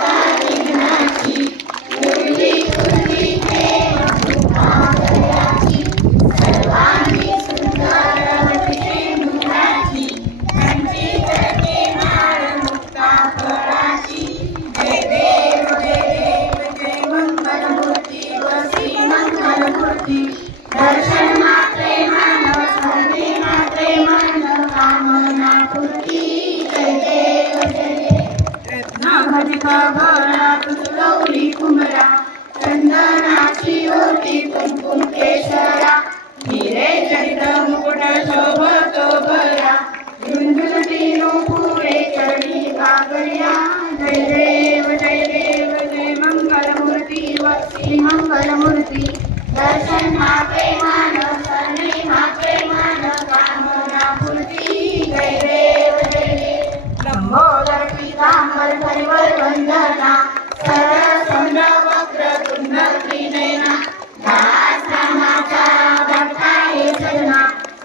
Bye. रत्नाभरिता कुमरा चंदनाची ओटी कुंकुम केशरा. हिरे जडित मुकुट शोभतो भया झुंझुनती पुरे चरणी गागर्या जय देव जय देव जय मंगलमूर्ती व श्री मंगलमूर्ती दर्शन मापे मानव सरणे मापे लंबोदर परिवर वंदना सरळ चंद्र वक्र तुंड त्रिनयना दास रामाचा सजना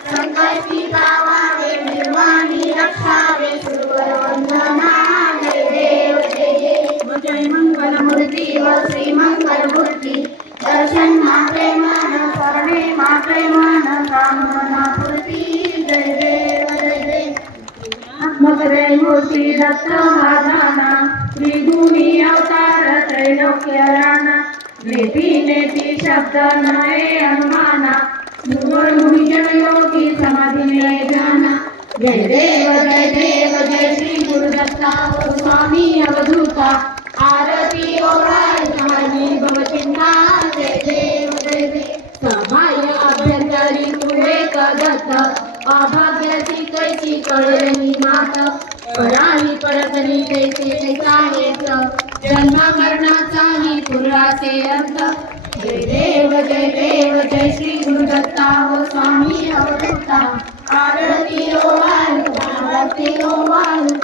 संकल्पी गावावे निर्वाणी रक्षावे सुरवर वंदना जय देव जय जय। व दर्शन मात्रे मान सरणे मात्रे मान कामना पूर्ती मकरे मूर्ती दत्त महादाना त्रिगुणी अवतार त्रैलोक्य राणा नेती नेती शब्द नये अनुमाना मूळ मुनिजन योगी समाधी समाधीने जाना। जय देव जय देव जय श्री गुरुदत्ता ओ स्वामी अवधूता आर अभाग्याची कैची कळली मात. पराली परतली कैसे कैसा हेत जन्म मरणाचाही पुराचे अंत जय देव जय देव जय श्री गुरुदत्ता हो स्वामी अवदत्ता आरती ओ वाळू आरती ओ वाळू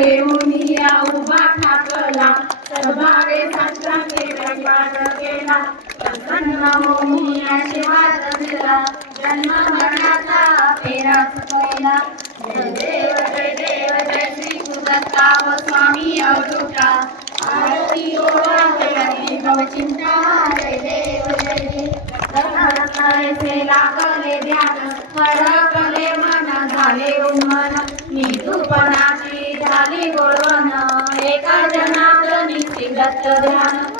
येऊन या उभा ठाकला. सभावे संतांचे आशीर्वाद दिला जन्म मरणाचा फेरा जय देव जय देव जय श्री व स्वामी अवधूता आरती भवचिंता जय देव जय देव. रत्नायचे लागले ध्यान. फरकले मन झाले उमन झाली गोळवण एका जनात निश्चित ध्यान.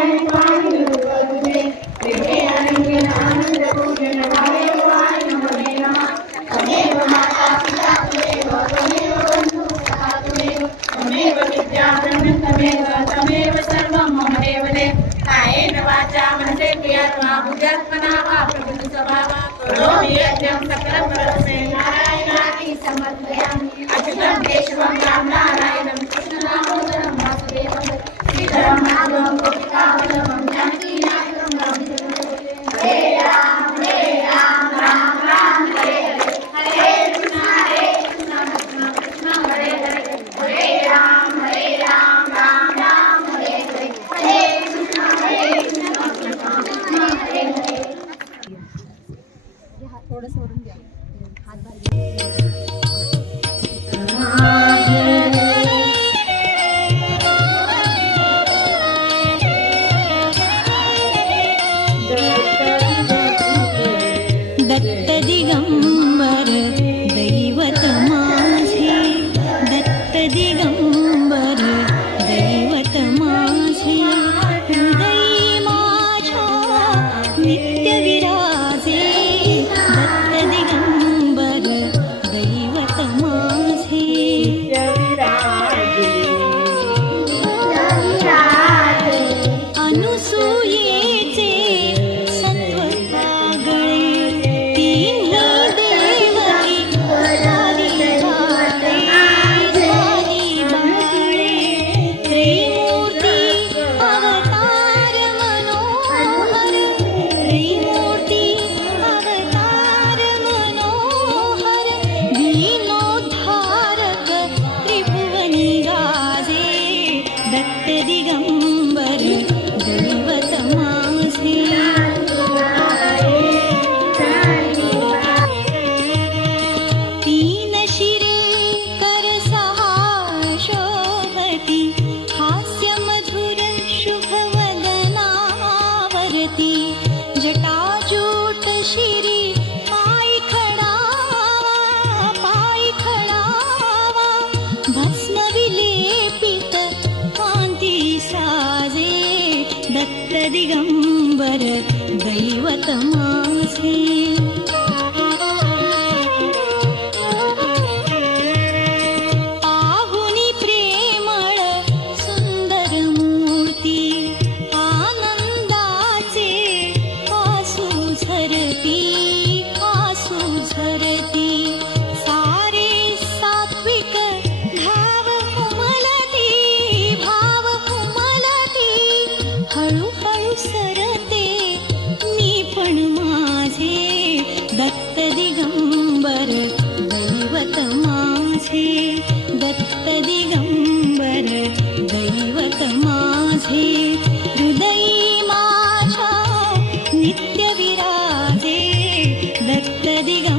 क्रियात्मा बुद्ध्यात्मना वा प्रकृति स्वभावा करोमि यज्ञं सकलं परस्मै नारायणादि समर्पयामि. अच्युतं केशवं राम नारायणं जगदिगम्बर दैवतमासे दत्त